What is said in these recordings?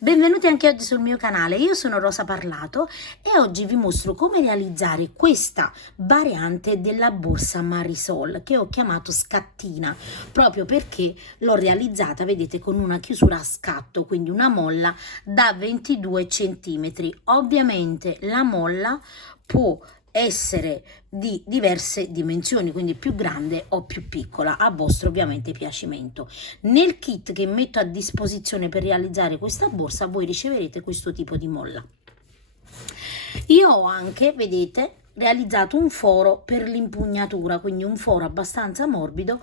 Benvenuti anche oggi sul mio canale, io sono Rosa Parlato e oggi vi mostro come realizzare questa variante della borsa Marisol che ho chiamato scattina, proprio perché l'ho realizzata, vedete, con una chiusura a scatto, quindi una molla da 22 centimetri. Ovviamente la molla può essere di diverse dimensioni, quindi più grande o più piccola, a vostro ovviamente piacimento. Nel kit che metto a disposizione per realizzare questa borsa voi riceverete questo tipo di molla. Io ho anche, vedete, realizzato un foro per l'impugnatura, quindi un foro abbastanza morbido,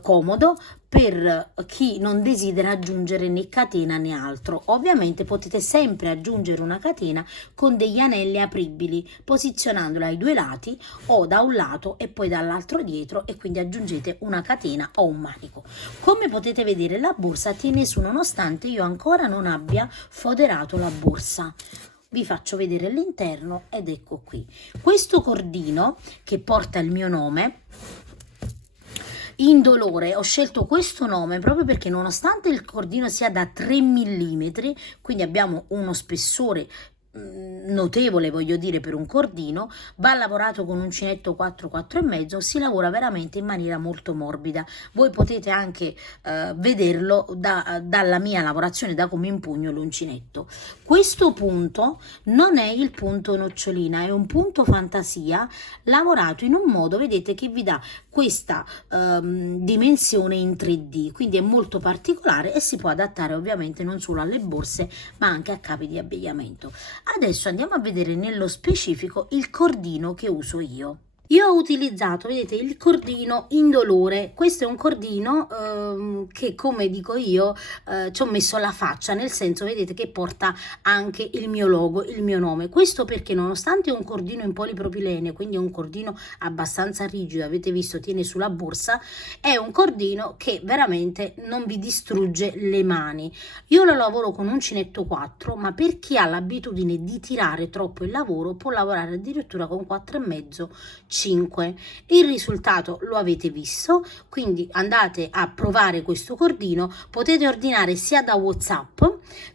comodo per chi non desidera aggiungere né catena né altro. Ovviamente potete sempre aggiungere una catena con degli anelli apribili, posizionandola ai due lati o da un lato e poi dall'altro dietro, e quindi aggiungete una catena o un manico. Come potete vedere, la borsa tiene su nonostante io ancora non abbia foderato la borsa. Vi faccio vedere l'interno ed ecco qui questo cordino che porta il mio nome. Indolore ho scelto questo nome proprio perché, nonostante il cordino sia da 3 mm, quindi abbiamo uno spessore notevole, voglio dire, per un cordino, va lavorato con uncinetto 4,5, si lavora veramente in maniera molto morbida. Voi potete anche vederlo dalla mia lavorazione, da come impugno l'uncinetto. Questo punto non è il punto nocciolina, è un punto fantasia lavorato in un modo, vedete, che vi dà questa dimensione in 3D, quindi è molto particolare e si può adattare ovviamente non solo alle borse ma anche a capi di abbigliamento. Adesso andiamo a vedere nello specifico il cordino che uso io. Io ho utilizzato, vedete, il cordino indolore. Questo è un cordino che, come dico io, ci ho messo la faccia, nel senso, vedete, che porta anche il mio logo, il mio nome. Questo perché, nonostante è un cordino in polipropilene, quindi è un cordino abbastanza rigido, avete visto, tiene sulla borsa, è un cordino che veramente non vi distrugge le mani. Io lo lavoro con uncinetto 4, ma per chi ha l'abitudine di tirare troppo il lavoro può lavorare addirittura con 4,5, 5. Il risultato lo avete visto, quindi andate a provare questo cordino. Potete ordinare sia da WhatsApp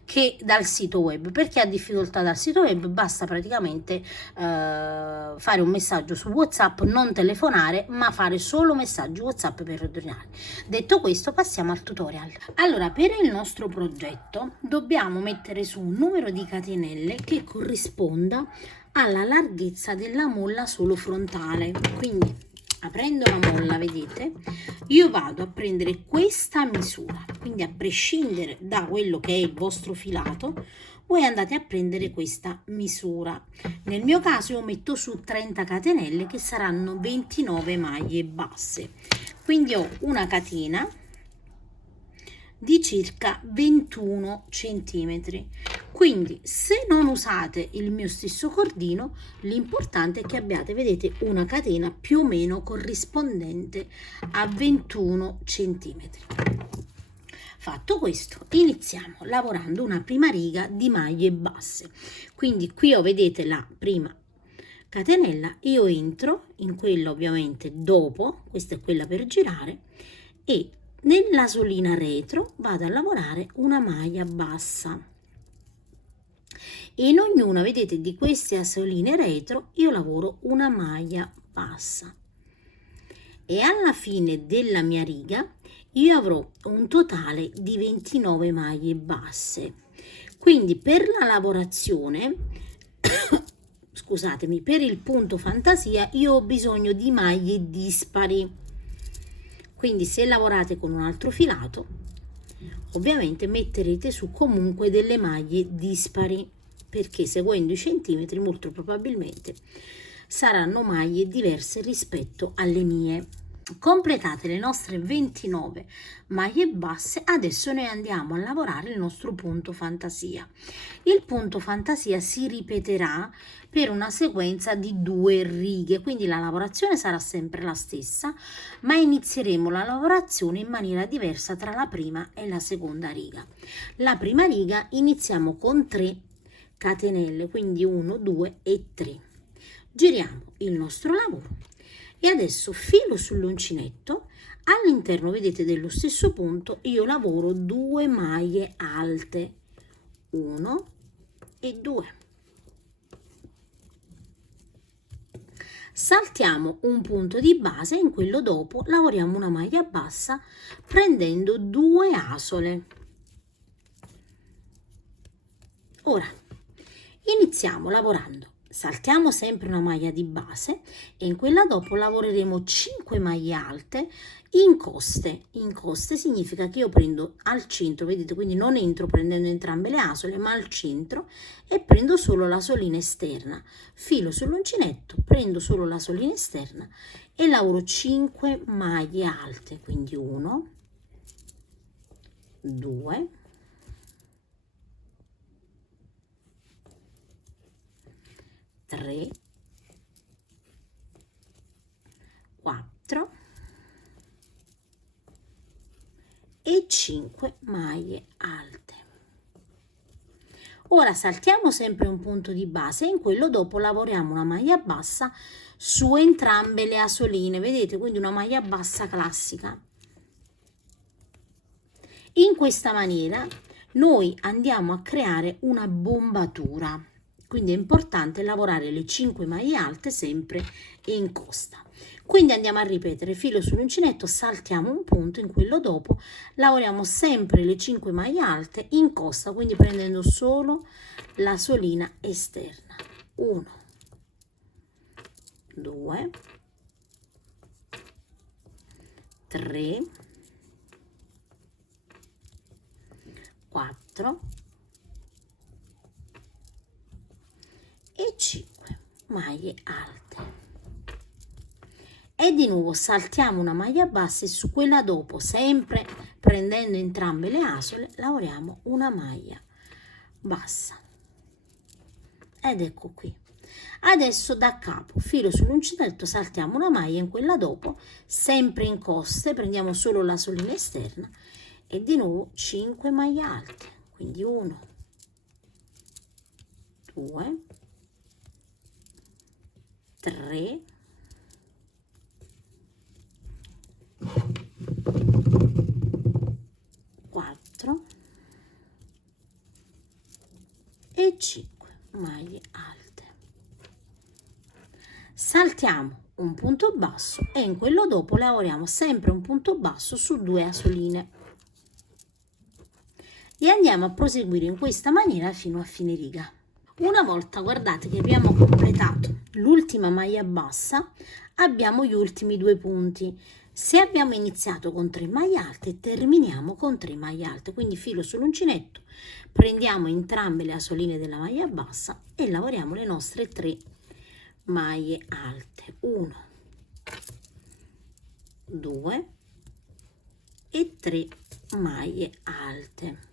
che dal sito web. Per chi ha difficoltà dal sito web basta praticamente fare un messaggio su WhatsApp, non telefonare, ma fare solo messaggio WhatsApp per ordinare. Detto questo, passiamo al tutorial. Allora, per il nostro progetto dobbiamo mettere su un numero di catenelle che corrisponda alla larghezza della molla solo frontale. Quindi, aprendo la molla, vedete, io vado a prendere questa misura, quindi a prescindere da quello che è il vostro filato voi andate a prendere questa misura. Nel mio caso io metto su 30 catenelle che saranno 29 maglie basse, quindi ho una catena di circa 21 centimetri. Quindi, se non usate il mio stesso cordino, l'importante è che abbiate, vedete, una catena più o meno corrispondente a 21 centimetri. Fatto questo, iniziamo lavorando una prima riga di maglie basse. Quindi qui vedete la prima catenella, io entro in quella ovviamente dopo, questa è quella per girare, e nella solina retro vado a lavorare una maglia bassa, e in ognuna, vedete, di queste soline retro io lavoro una maglia bassa, e alla fine della mia riga io avrò un totale di 29 maglie basse. Quindi per la lavorazione scusatemi, per il punto fantasia io ho bisogno di maglie dispari. Quindi se lavorate con un altro filato, ovviamente metterete su comunque delle maglie dispari, perché seguendo i centimetri molto probabilmente saranno maglie diverse rispetto alle mie. Completate le nostre 29 maglie basse, adesso noi andiamo a lavorare il nostro punto fantasia. Il punto fantasia si ripeterà per una sequenza di 2 righe, quindi la lavorazione sarà sempre la stessa, ma inizieremo la lavorazione in maniera diversa tra la prima e la seconda riga. La prima riga iniziamo con 3 catenelle, quindi 1, 2 e 3. Giriamo il nostro lavoro e adesso filo sull'uncinetto, all'interno, vedete, dello stesso punto io lavoro 2 maglie alte, 1 e 2. Saltiamo un punto di base e in quello dopo lavoriamo una maglia bassa prendendo 2 asole. Ora iniziamo lavorando. Saltiamo sempre una maglia di base e in quella dopo lavoreremo 5 maglie alte in coste. In coste significa che io prendo al centro, vedete, quindi non entro prendendo entrambe le asole, ma al centro e prendo solo la solina esterna. Filo sull'uncinetto, prendo solo la solina esterna e lavoro 5 maglie alte, quindi 1, 2, 3, 4 e 5 maglie alte. Ora saltiamo sempre un punto di base e in quello dopo lavoriamo una maglia bassa su entrambe le asoline, vedete, quindi una maglia bassa classica. In questa maniera noi andiamo a creare una bombatura. Quindi è importante lavorare le 5 maglie alte sempre in costa. Quindi andiamo a ripetere filo sull'uncinetto, saltiamo un punto, in quello dopo lavoriamo sempre le 5 maglie alte in costa, quindi prendendo solo la solina esterna. 1, 2, 3, 4 e 5 maglie alte. E di nuovo saltiamo una maglia bassa e su quella dopo, sempre prendendo entrambe le asole, lavoriamo una maglia bassa. Ed ecco qui. Adesso da capo, filo sull'uncinetto, saltiamo una maglia, in quella dopo, sempre in coste, prendiamo solo la solina esterna e di nuovo 5 maglie alte. Quindi 1, 2, 3, 4 e 5 maglie alte. Saltiamo un punto basso e in quello dopo lavoriamo sempre un punto basso su 2 asoline e andiamo a proseguire in questa maniera fino a fine riga. Una volta, guardate, che abbiamo completato l'ultima maglia bassa, abbiamo gli ultimi 2 punti. Se abbiamo iniziato con 3 maglie alte, terminiamo con 3 maglie alte, quindi filo sull'uncinetto, prendiamo entrambe le asoline della maglia bassa e lavoriamo le nostre 3 maglie alte. 1, 2 e 3 maglie alte.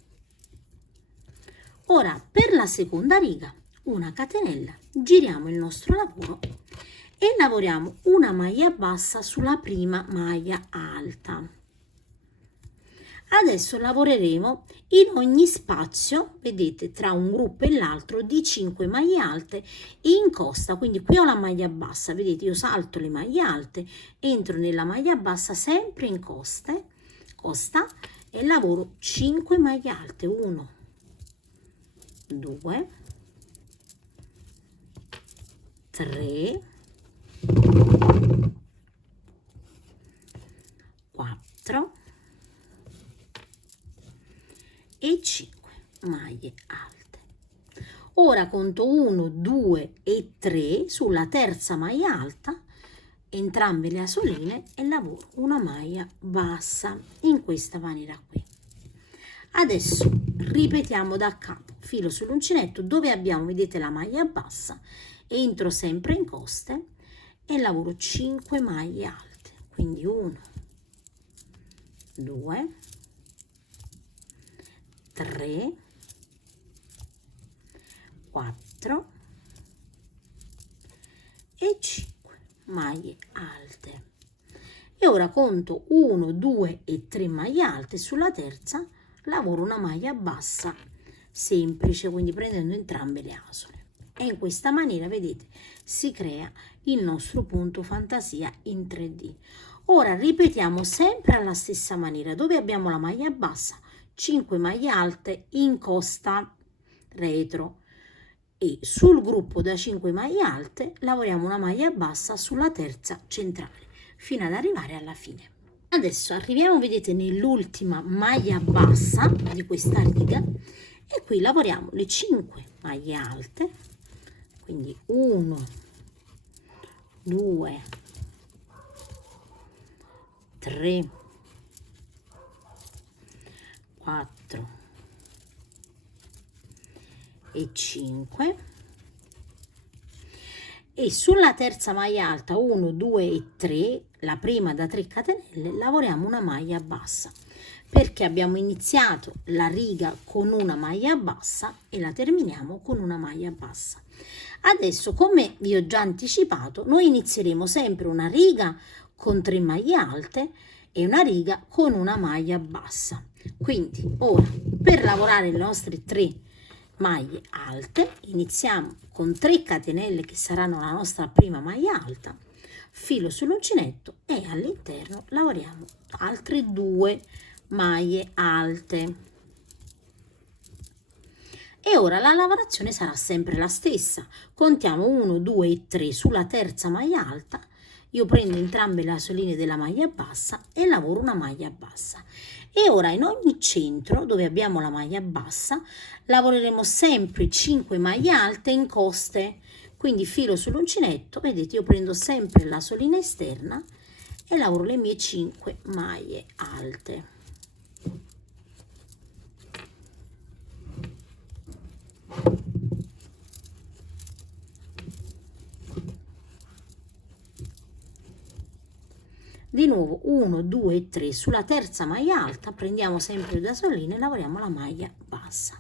Ora per la seconda riga una catenella, giriamo il nostro lavoro e lavoriamo una maglia bassa sulla prima maglia alta. Adesso lavoreremo in ogni spazio, vedete, tra un gruppo e l'altro di 5 maglie alte in costa. Quindi qui ho la maglia bassa, vedete, io salto le maglie alte, entro nella maglia bassa sempre in costa e lavoro 5 maglie alte. 1, 2, 3, 4 e 5 maglie alte. Ora conto 1, 2 e 3 sulla terza maglia alta, entrambe le asoline, e lavoro una maglia bassa in questa maniera qui. Adesso ripetiamo da capo, filo sull'uncinetto dove abbiamo, vedete, la maglia bassa, entro sempre in coste e lavoro 5 maglie alte, quindi 1, 2, 3, 4 e 5 maglie alte. E ora conto 1, 2 e 3 maglie alte, sulla terza lavoro una maglia bassa semplice, quindi prendendo entrambe le asole. E in questa maniera, vedete, si crea il nostro punto fantasia in 3D. Ora ripetiamo sempre alla stessa maniera, dove abbiamo la maglia bassa, 5 maglie alte in costa, retro, e sul gruppo da 5 maglie alte lavoriamo una maglia bassa sulla terza centrale fino ad arrivare alla fine. Adesso arriviamo, vedete, nell'ultima maglia bassa di questa riga e qui lavoriamo le 5 maglie alte, quindi 1, 2, 3, 4 e 5, e sulla terza maglia alta 1, 2 e 3, la prima da 3 catenelle, lavoriamo una maglia bassa, perché abbiamo iniziato la riga con una maglia bassa e la terminiamo con una maglia bassa. Adesso, come vi ho già anticipato, noi inizieremo sempre una riga con 3 maglie alte e una riga con una maglia bassa. Quindi ora, per lavorare le nostre 3 maglie alte, iniziamo con 3 catenelle che saranno la nostra prima maglia alta, filo sull'uncinetto e all'interno lavoriamo altre 2 maglie alte. E ora la lavorazione sarà sempre la stessa, contiamo 1, 2 e 3 sulla terza maglia alta, io prendo entrambe le asoline della maglia bassa e lavoro una maglia bassa. E ora in ogni centro dove abbiamo la maglia bassa lavoreremo sempre 5 maglie alte in coste, quindi filo sull'uncinetto, vedete, io prendo sempre l'asolina esterna e lavoro le mie 5 maglie alte. Di nuovo 1, 2 e 3 sulla terza maglia alta, prendiamo sempre le asoline e lavoriamo la maglia bassa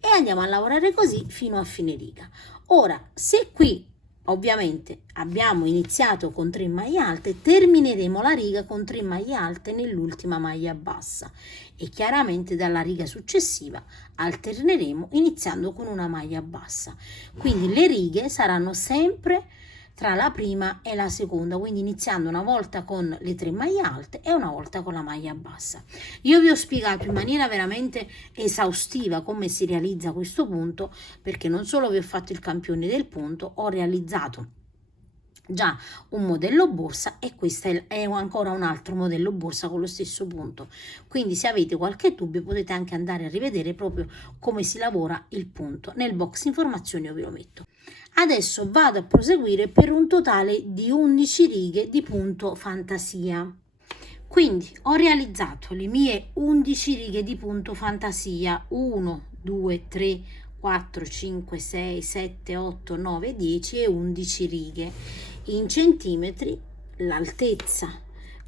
e andiamo a lavorare così fino a fine riga. Ora, se qui ovviamente abbiamo iniziato con 3 maglie alte, termineremo la riga con 3 maglie alte nell'ultima maglia bassa e chiaramente dalla riga successiva alterneremo iniziando con una maglia bassa. Quindi le righe saranno sempre tra la prima e la seconda, quindi iniziando una volta con le 3 maglie alte e una volta con la maglia bassa. Io vi ho spiegato in maniera veramente esaustiva come si realizza questo punto, perché non solo vi ho fatto il campione del punto, ho realizzato già un modello borsa e questo è ancora un altro modello borsa con lo stesso punto, quindi se avete qualche dubbio potete anche andare a rivedere proprio come si lavora il punto. Nel box informazioni io ve lo metto. Adesso vado a proseguire per un totale di 11 righe di punto fantasia. Quindi ho realizzato le mie 11 righe di punto fantasia, 1, 2, 3, 4, 5, 6, 7, 8, 9, 10 e 11 righe. In centimetri l'altezza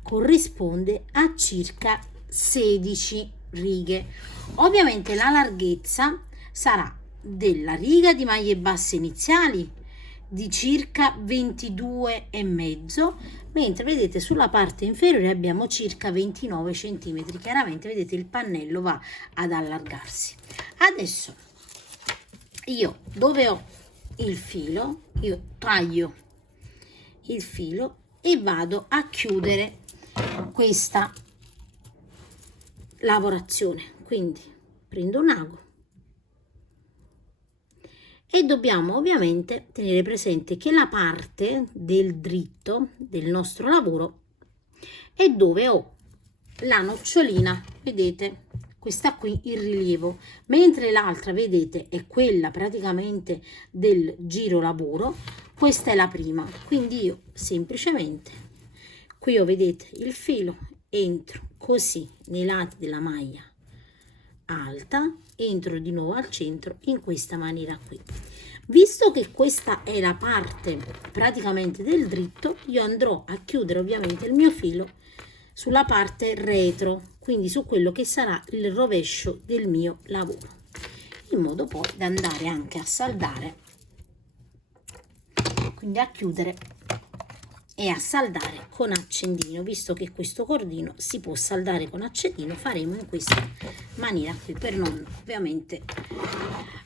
corrisponde a circa 16 righe. Ovviamente la larghezza sarà della riga di maglie basse iniziali di circa 22,5, mentre vedete sulla parte inferiore abbiamo circa 29 centimetri. Chiaramente vedete il pannello va ad allargarsi. Adesso io dove ho il filo, io taglio il filo e vado a chiudere questa lavorazione. Quindi prendo un ago e dobbiamo ovviamente tenere presente che la parte del dritto del nostro lavoro è dove ho la nocciolina, vedete, questa qui in rilievo, mentre l'altra, vedete, è quella praticamente del giro lavoro. Questa è la prima, quindi io semplicemente qui vedete il filo, entro così nei lati della maglia alta, entro di nuovo al centro in questa maniera qui. Visto che questa è la parte praticamente del dritto, io andrò a chiudere ovviamente il mio filo sulla parte retro, quindi su quello che sarà il rovescio del mio lavoro, in modo poi da andare anche a saldare, quindi a chiudere e a saldare con accendino. Visto che questo cordino si può saldare con accendino, faremo in questa maniera qui per non ovviamente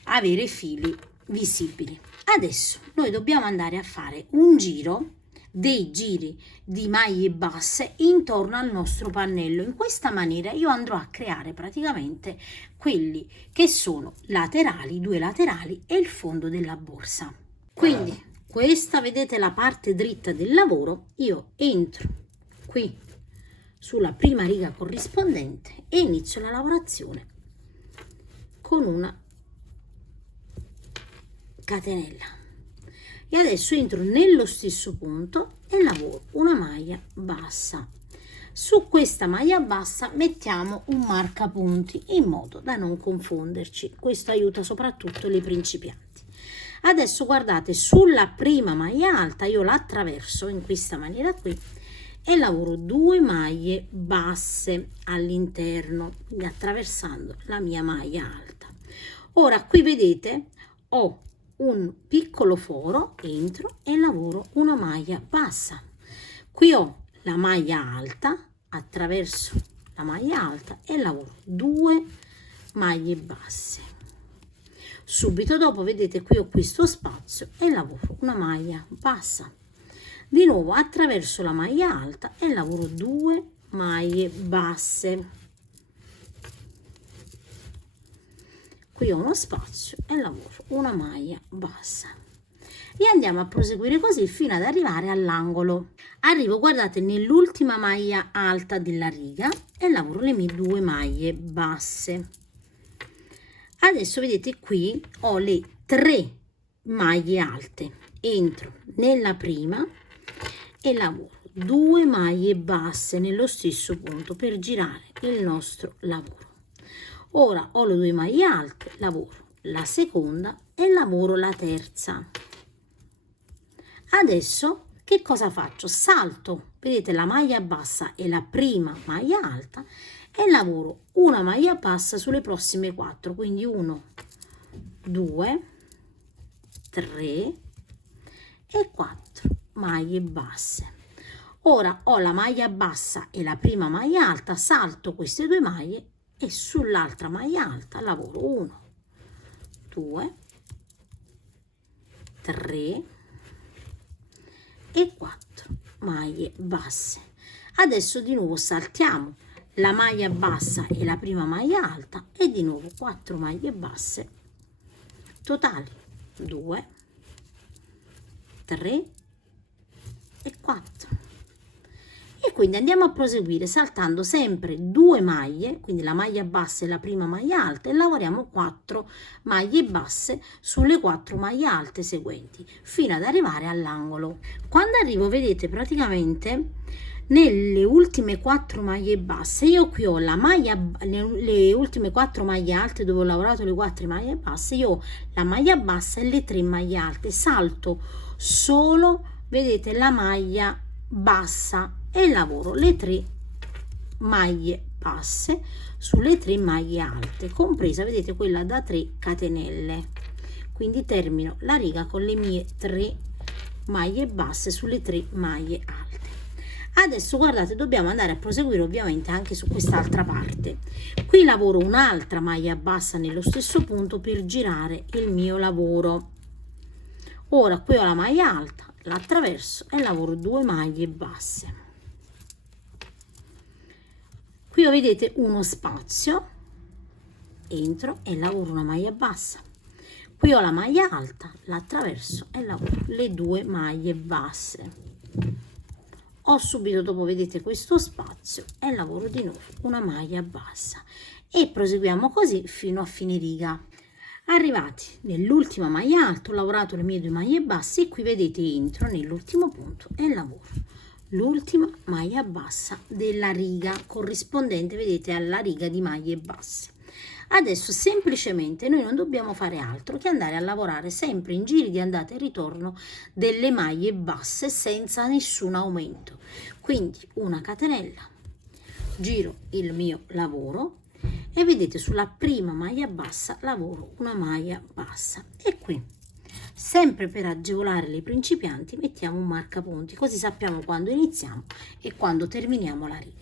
avere fili visibili. Adesso noi dobbiamo andare a fare un giro dei giri di maglie basse intorno al nostro pannello. In questa maniera io andrò a creare praticamente quelli che sono laterali, 2 laterali e il fondo della borsa. Quindi questa, vedete, la parte dritta del lavoro, io entro qui sulla prima riga corrispondente e inizio la lavorazione con una catenella. E adesso entro nello stesso punto e lavoro una maglia bassa. Su questa maglia bassa mettiamo un marcapunti in modo da non confonderci. Questo aiuta soprattutto le principianti. Adesso guardate, sulla prima maglia alta io la attraverso in questa maniera qui e lavoro 2 maglie basse all'interno, quindi attraversando la mia maglia alta. Ora qui vedete ho un piccolo foro, entro e lavoro una maglia bassa. Qui ho la maglia alta, attraverso la maglia alta e lavoro 2 maglie basse. Subito dopo, vedete, qui ho questo spazio e lavoro una maglia bassa. Di nuovo attraverso la maglia alta e lavoro 2 maglie basse. Qui ho uno spazio e lavoro una maglia bassa e andiamo a proseguire così fino ad arrivare all'angolo. Arrivo, guardate, nell'ultima maglia alta della riga e lavoro le mie 2 maglie basse. Adesso vedete qui ho le 3 maglie alte, entro nella prima e lavoro 2 maglie basse nello stesso punto per girare il nostro lavoro. Ora ho le 2 maglie alte, lavoro la seconda e lavoro la terza. Adesso che cosa faccio? Salto, vedete, la maglia bassa e la prima maglia alta e lavoro una maglia bassa sulle prossime 4, quindi 1, 2, 3 e 4 maglie basse. Ora ho la maglia bassa e la prima maglia alta, salto queste 2 maglie e sull'altra maglia alta lavoro 1, 2, 3 e 4 maglie basse. Adesso di nuovo saltiamo la maglia bassa e la prima maglia alta e di nuovo 4 maglie basse totali, 2, 3 e 4. E quindi andiamo a proseguire saltando sempre 2 maglie, quindi la maglia bassa e la prima maglia alta, e lavoriamo 4 maglie basse sulle 4 maglie alte seguenti fino ad arrivare all'angolo. Quando arrivo, vedete, praticamente nelle ultime 4 maglie basse io qui ho la maglia, le ultime 4 maglie alte dove ho lavorato le 4 maglie basse, io ho la maglia bassa e le 3 maglie alte, salto solo, vedete, la maglia bassa e lavoro le 3 maglie basse sulle 3 maglie alte, compresa, vedete, quella da 3 catenelle. Quindi termino la riga con le mie 3 maglie basse sulle 3 maglie alte. Adesso guardate, dobbiamo andare a proseguire ovviamente anche su quest'altra parte. Qui lavoro un'altra maglia bassa nello stesso punto per girare il mio lavoro. Ora qui ho la maglia alta, la attraverso e lavoro 2 maglie basse. Qui vedete uno spazio, entro e lavoro una maglia bassa. Qui ho la maglia alta, la attraverso e lavoro le 2 maglie basse. Ho subito dopo, vedete, questo spazio e lavoro di nuovo una maglia bassa e proseguiamo così fino a fine riga. Arrivati nell'ultima maglia alta ho lavorato le mie 2 maglie basse e qui vedete entro nell'ultimo punto e lavoro l'ultima maglia bassa della riga corrispondente, vedete, alla riga di maglie basse. Adesso semplicemente noi non dobbiamo fare altro che andare a lavorare sempre in giri di andata e ritorno delle maglie basse senza nessun aumento. Quindi una catenella, giro il mio lavoro e vedete sulla prima maglia bassa lavoro una maglia bassa e qui, sempre per agevolare le principianti, mettiamo un marcapunti, così sappiamo quando iniziamo e quando terminiamo la riga.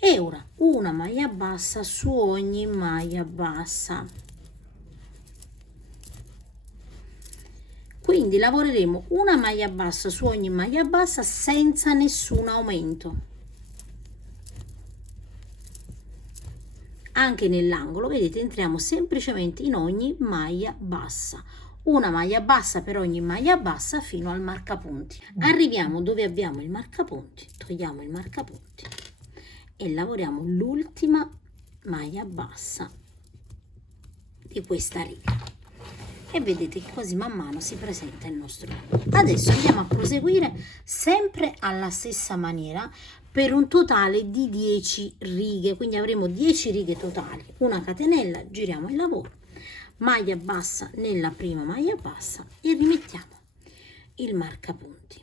E ora una maglia bassa su ogni maglia bassa. Qui quindi lavoreremo una maglia bassa su ogni maglia bassa senza nessun aumento, anche nell'angolo, vedete, entriamo semplicemente in ogni maglia bassa, una maglia bassa per ogni maglia bassa fino al marcapunti. Arriviamo dove abbiamo il marcapunti, togliamo il marcapunti e lavoriamo l'ultima maglia bassa di questa riga, e vedete che così man mano si presenta il nostro lavoro. Adesso andiamo a proseguire sempre alla stessa maniera per un totale di 10 righe, quindi avremo 10 righe totali, una catenella, giriamo il lavoro, maglia bassa nella prima maglia bassa e rimettiamo il marcapunti.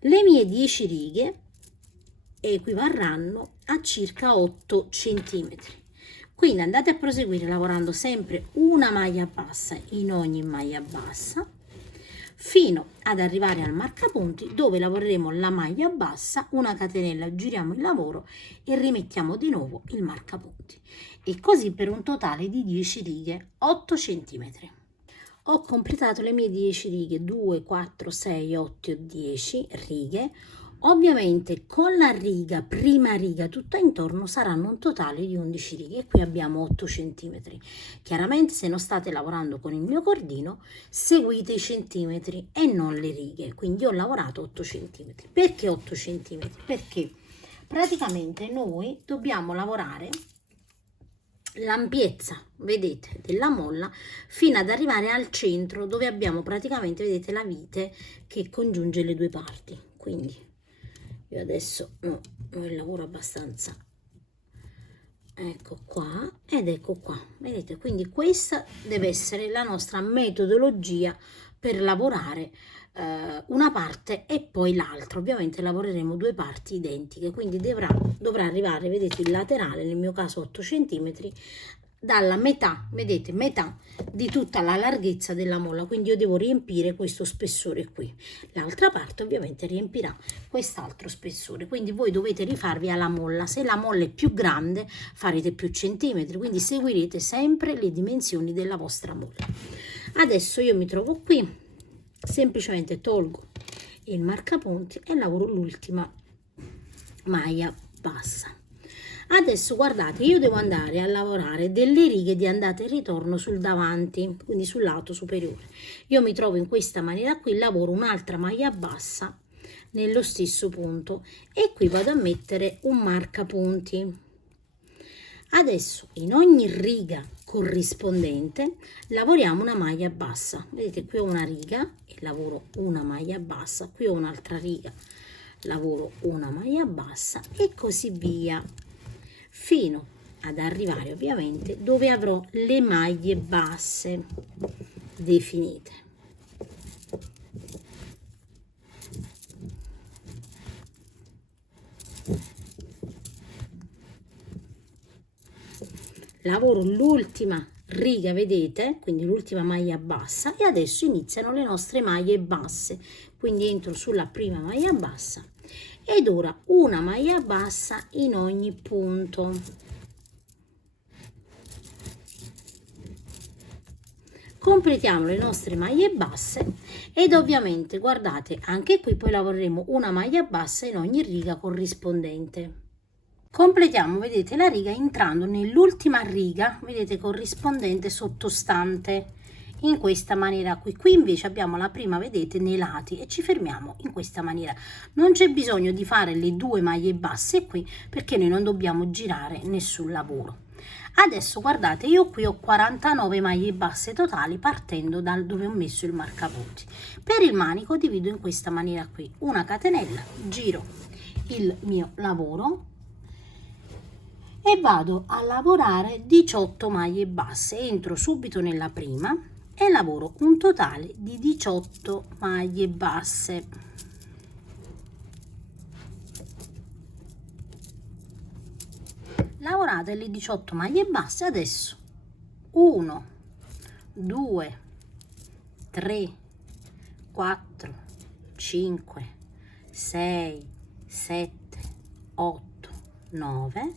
Le mie 10 righe equivarranno a circa 8 centimetri. Quindi andate a proseguire lavorando sempre una maglia bassa in ogni maglia bassa fino ad arrivare al marcapunti, dove lavoreremo la maglia bassa, una catenella, giriamo il lavoro e rimettiamo di nuovo il marcapunti, e così per un totale di 10 righe, 8 centimetri. Ho completato le mie 10 righe, 2, 4, 6, 8 e 10 righe. Ovviamente con la riga, prima riga tutta intorno, saranno un totale di 11 righe, e qui abbiamo 8 centimetri. Chiaramente, se non state lavorando con il mio cordino, seguite i centimetri e non le righe. Quindi ho lavorato 8 centimetri. Perché 8 centimetri? Perché praticamente noi dobbiamo lavorare l'ampiezza, vedete, della molla fino ad arrivare al centro, dove abbiamo praticamente, vedete, la vite che congiunge le due parti. Quindi io adesso no, il lavoro abbastanza, ecco qua ed ecco qua, vedete. Quindi questa deve essere la nostra metodologia per lavorare una parte e poi l'altra. Ovviamente lavoreremo due parti identiche, quindi dovrà arrivare, vedete, il laterale, nel mio caso 8 centimetri, dalla metà, vedete, metà di tutta la larghezza della molla. Quindi io devo riempire questo spessore qui, l'altra parte ovviamente riempirà quest'altro spessore. Quindi voi dovete rifarvi alla molla. Se la molla è più grande farete più centimetri, quindi seguirete sempre le dimensioni della vostra molla. Adesso io mi trovo qui, semplicemente tolgo il marcapunti e lavoro l'ultima maglia bassa. Adesso guardate, io devo andare a lavorare delle righe di andata e ritorno sul davanti, quindi sul lato superiore. Io mi trovo in questa maniera qui, lavoro un'altra maglia bassa nello stesso punto e qui vado a mettere un marcapunti. Adesso in ogni riga corrispondente lavoriamo una maglia bassa. Vedete, qui ho una riga e lavoro una maglia bassa, qui ho un'altra riga, lavoro una maglia bassa e così via, fino ad arrivare ovviamente dove avrò le maglie basse definite. Lavoro l'ultima riga, vedete, quindi l'ultima maglia bassa, e adesso iniziano le nostre maglie basse. Quindi entro sulla prima maglia bassa ed ora una maglia bassa in ogni punto. Completiamo le nostre maglie basse ed ovviamente guardate, anche qui poi lavoreremo una maglia bassa in ogni riga corrispondente. Completiamo, vedete, la riga entrando nell'ultima riga, vedete, corrispondente sottostante, in questa maniera qui. Qui invece abbiamo la prima, vedete, nei lati, e ci fermiamo in questa maniera. Non c'è bisogno di fare le due maglie basse qui, perché noi non dobbiamo girare nessun lavoro. Adesso guardate, io qui ho 49 maglie basse totali, partendo dal dove ho messo il marcapunti. Per il manico divido in questa maniera qui, una catenella, giro il mio lavoro e vado a lavorare 18 maglie basse. Entro subito nella prima e lavoro un totale di 18 maglie basse. Lavorate le 18 maglie basse. Adesso 1, 2, 3, 4, 5, 6, 7, 8, 9,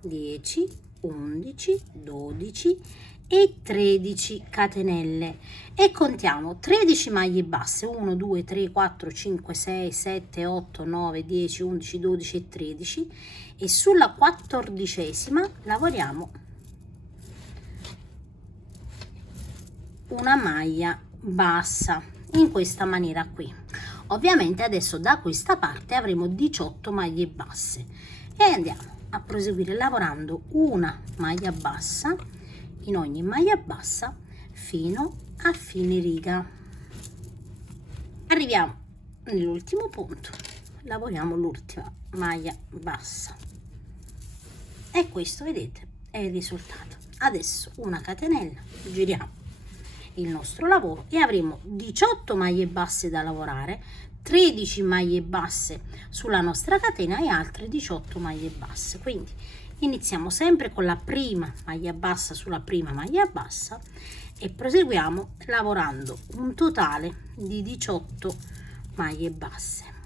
10, 11, 12 e 13 catenelle e contiamo 13 maglie basse, 1 2 3 4 5 6 7 8 9 10 11 12 e 13, e sulla 14ª lavoriamo una maglia bassa in questa maniera qui. Ovviamente adesso da questa parte avremo 18 maglie basse e andiamo a proseguire lavorando una maglia bassa in ogni maglia bassa fino a fine riga. Arriviamo nell'ultimo punto, lavoriamo l'ultima maglia bassa e questo, vedete, è il risultato. Adesso una catenella, giriamo il nostro lavoro e avremo 18 maglie basse da lavorare, 13 maglie basse sulla nostra catena e altre 18 maglie basse. Quindi iniziamo sempre con la prima maglia bassa sulla prima maglia bassa e proseguiamo lavorando un totale di 18 maglie basse.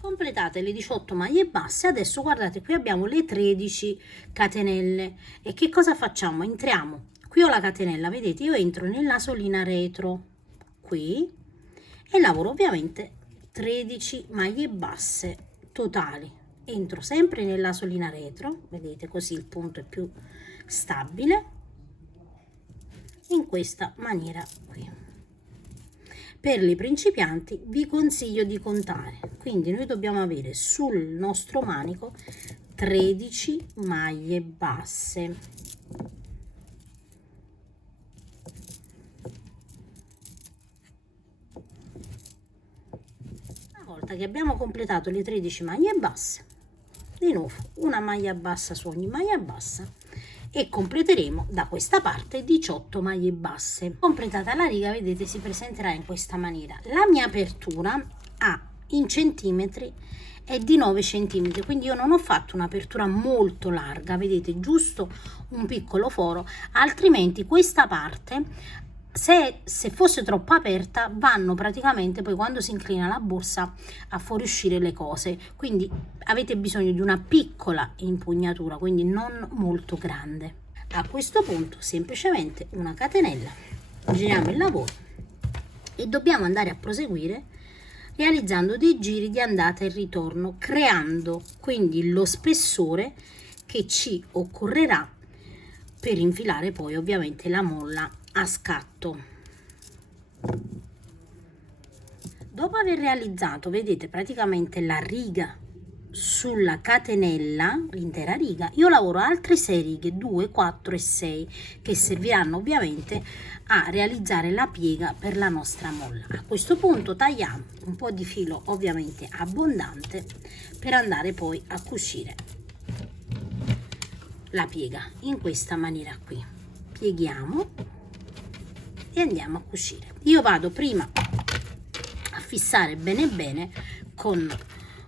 Completate le 18 maglie basse, adesso guardate, qui abbiamo le 13 catenelle e che cosa facciamo? Entriamo, qui ho la catenella, vedete, io entro nella solina retro qui e lavoro ovviamente 13 maglie basse totali. Entro sempre nella solina retro, vedete, così il punto è più stabile, in questa maniera qui. Per i principianti vi consiglio di contare, quindi noi dobbiamo avere sul nostro manico 13 maglie basse. Una volta che abbiamo completato le 13 maglie basse, di nuovo una maglia bassa su ogni maglia bassa e completeremo da questa parte 18 maglie basse. Completata la riga, vedete, si presenterà in questa maniera. La mia apertura in centimetri è di 9 centimetri, quindi io non ho fatto un'apertura molto larga, vedete, giusto un piccolo foro, altrimenti questa parte se fosse troppo aperta vanno praticamente poi quando si inclina la borsa a fuoriuscire le cose, quindi avete bisogno di una piccola impugnatura, quindi non molto grande. A questo punto semplicemente una catenella, giriamo il lavoro e dobbiamo andare a proseguire realizzando dei giri di andata e ritorno, creando quindi lo spessore che ci occorrerà per infilare poi ovviamente la molla a scatto. Dopo aver realizzato, vedete, praticamente la riga sulla catenella, l'intera riga, io lavoro altre 6 righe, 2, 4 e 6, che serviranno ovviamente a realizzare la piega per la nostra molla. A questo punto tagliamo un po' di filo ovviamente abbondante per andare poi a cucire la piega in questa maniera qui. Pieghiamo e andiamo a cucire. Io vado prima a fissare bene bene con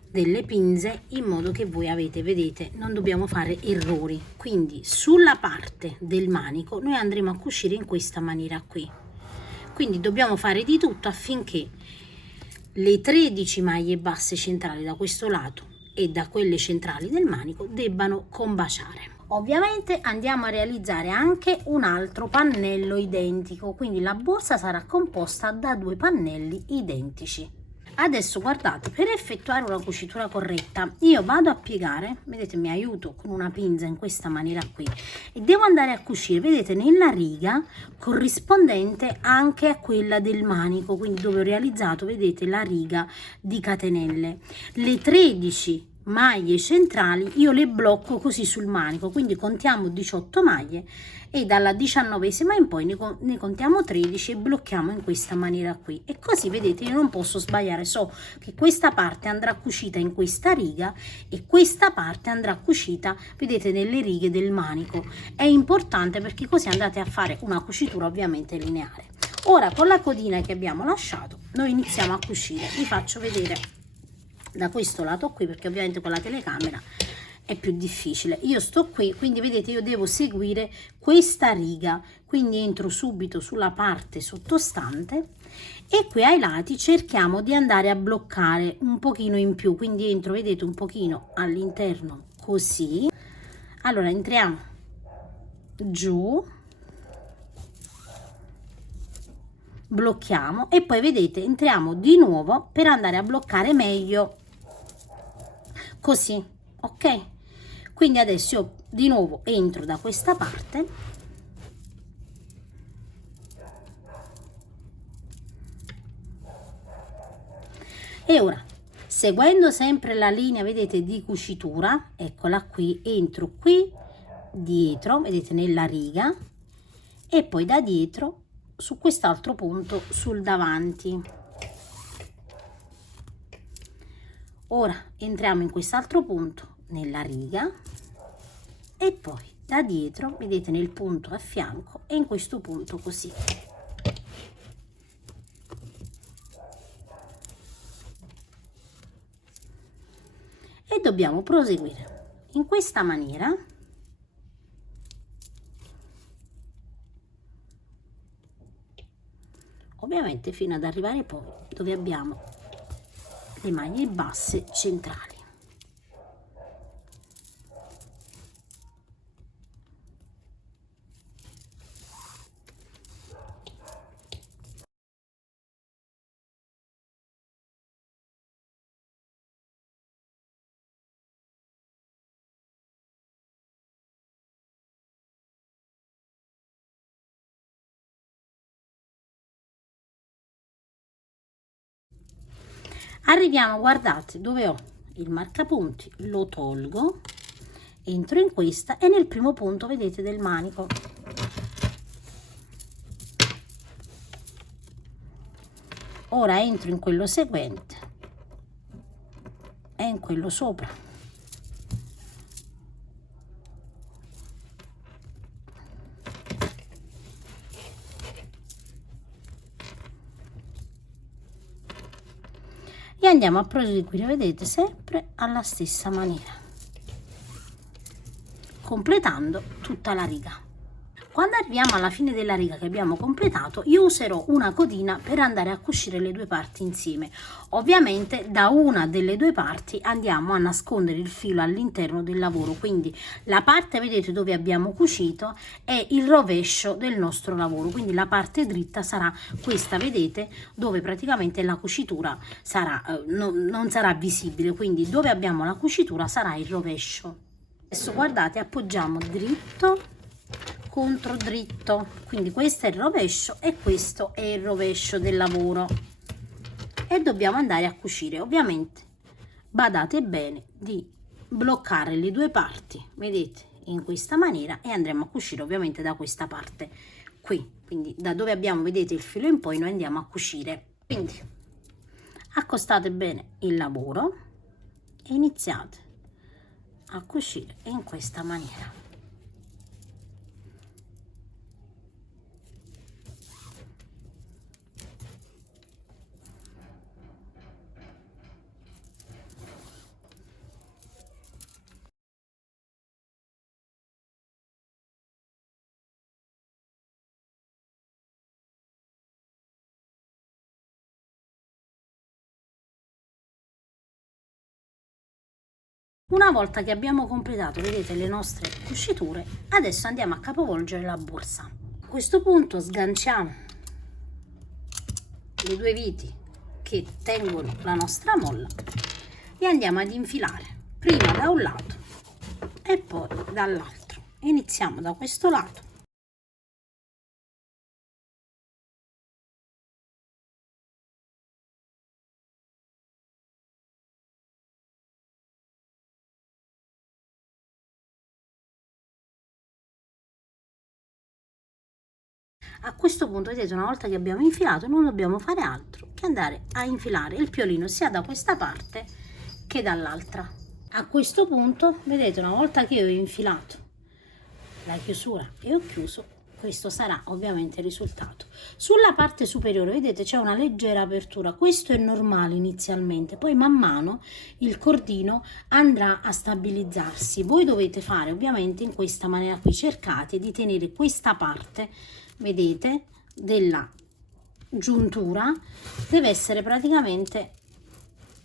delle pinze in modo che voi avete, vedete, non dobbiamo fare errori. Quindi sulla parte del manico noi andremo a cucire in questa maniera qui, quindi dobbiamo fare di tutto affinché le 13 maglie basse centrali da questo lato e da quelle centrali del manico debbano combaciare. Ovviamente andiamo a realizzare anche un altro pannello identico, quindi la borsa sarà composta da 2 pannelli identici. Adesso guardate, per effettuare una cucitura corretta io vado a piegare, vedete, mi aiuto con una pinza in questa maniera qui e devo andare a cucire, vedete, nella riga corrispondente anche a quella del manico, quindi dove ho realizzato, vedete, la riga di catenelle. Le 13 maglie centrali io le blocco così sul manico, quindi contiamo 18 maglie e dalla 19ª in poi ne contiamo 13 e blocchiamo in questa maniera qui, e così vedete io non posso sbagliare, so che questa parte andrà cucita in questa riga e questa parte andrà cucita, vedete, nelle righe del manico. È importante perché così andate a fare una cucitura ovviamente lineare. Ora con la codina che abbiamo lasciato noi iniziamo a cucire. Vi faccio vedere da questo lato qui perché ovviamente con la telecamera è più difficile. Io sto qui, quindi vedete io devo seguire questa riga, quindi entro subito sulla parte sottostante e qui ai lati cerchiamo di andare a bloccare un pochino in più, quindi entro, vedete, un pochino all'interno così. Allora entriamo giù, blocchiamo e poi vedete entriamo di nuovo per andare a bloccare meglio così, ok? Quindi adesso io di nuovo entro da questa parte e ora, seguendo sempre la linea, vedete, di cucitura, eccola qui, entro qui dietro, vedete, nella riga, e poi da dietro su quest'altro punto sul davanti. Ora entriamo in quest'altro punto nella riga e poi da dietro, vedete, nel punto a fianco e in questo punto così. E dobbiamo proseguire in questa maniera, ovviamente fino ad arrivare poi dove abbiamo le maglie basse centrali. Arriviamo, guardate, dove ho il marcapunti, lo tolgo, entro in questa e nel primo punto, vedete, del manico. Ora entro in quello seguente e in quello sopra. E andiamo a proseguire, vedete, sempre alla stessa maniera, completando tutta la riga. Quando arriviamo alla fine della riga che abbiamo completato, io userò una codina per andare a cucire le due parti insieme. Ovviamente da una delle due parti andiamo a nascondere il filo all'interno del lavoro, quindi la parte, vedete, dove abbiamo cucito è il rovescio del nostro lavoro, quindi la parte dritta sarà questa, vedete, dove praticamente la cucitura sarà, non sarà visibile, quindi dove abbiamo la cucitura sarà il rovescio. Adesso guardate, appoggiamo dritto contro dritto, quindi questo è il rovescio e questo è il rovescio del lavoro e dobbiamo andare a cucire. Ovviamente badate bene di bloccare le due parti, vedete, in questa maniera, e andremo a cucire ovviamente da questa parte qui, quindi da dove abbiamo, vedete, il filo in poi noi andiamo a cucire. Quindi accostate bene il lavoro e iniziate a cucire in questa maniera. Una volta che abbiamo completato, vedete, le nostre cuciture, adesso andiamo a capovolgere la borsa. A questo punto sganciamo le due viti che tengono la nostra molla e andiamo ad infilare prima da un lato e poi dall'altro. Iniziamo da questo lato. A questo punto, vedete, una volta che abbiamo infilato non dobbiamo fare altro che andare a infilare il piolino sia da questa parte che dall'altra. A questo punto, vedete, una volta che io ho infilato la chiusura e ho chiuso, questo sarà ovviamente il risultato. Sulla parte superiore, vedete, c'è una leggera apertura, questo è normale inizialmente, poi man mano il cordino andrà a stabilizzarsi. Voi dovete fare ovviamente in questa maniera qui, cercate di tenere questa parte, vedete, della giuntura deve essere praticamente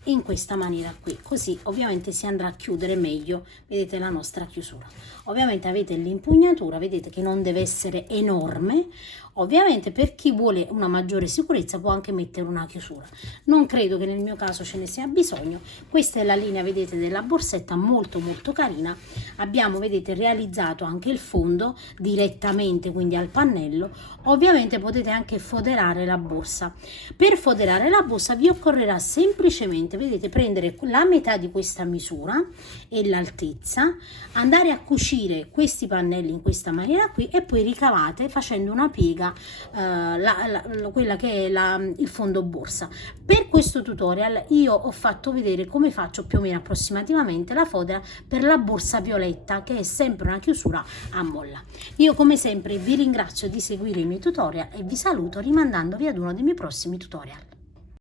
in questa maniera qui, così ovviamente si andrà a chiudere meglio, vedete la nostra chiusura. Ovviamente avete l'impugnatura, vedete che non deve essere enorme. Ovviamente per chi vuole una maggiore sicurezza può anche mettere una chiusura, non credo che nel mio caso ce ne sia bisogno. Questa è la linea, vedete, della borsetta, molto molto carina. Abbiamo, vedete, realizzato anche il fondo direttamente, quindi al pannello. Ovviamente potete anche foderare la borsa. Per foderare la borsa vi occorrerà semplicemente, vedete, prendere la metà di questa misura e l'altezza, andare a cucire questi pannelli in questa maniera qui e poi ricavate facendo una piega quella che è il fondo borsa. Per questo tutorial io ho fatto vedere come faccio più o meno approssimativamente la fodera per la borsa violetta, che è sempre una chiusura a molla. Io come sempre vi ringrazio di seguire i miei tutorial e vi saluto rimandandovi ad uno dei miei prossimi tutorial.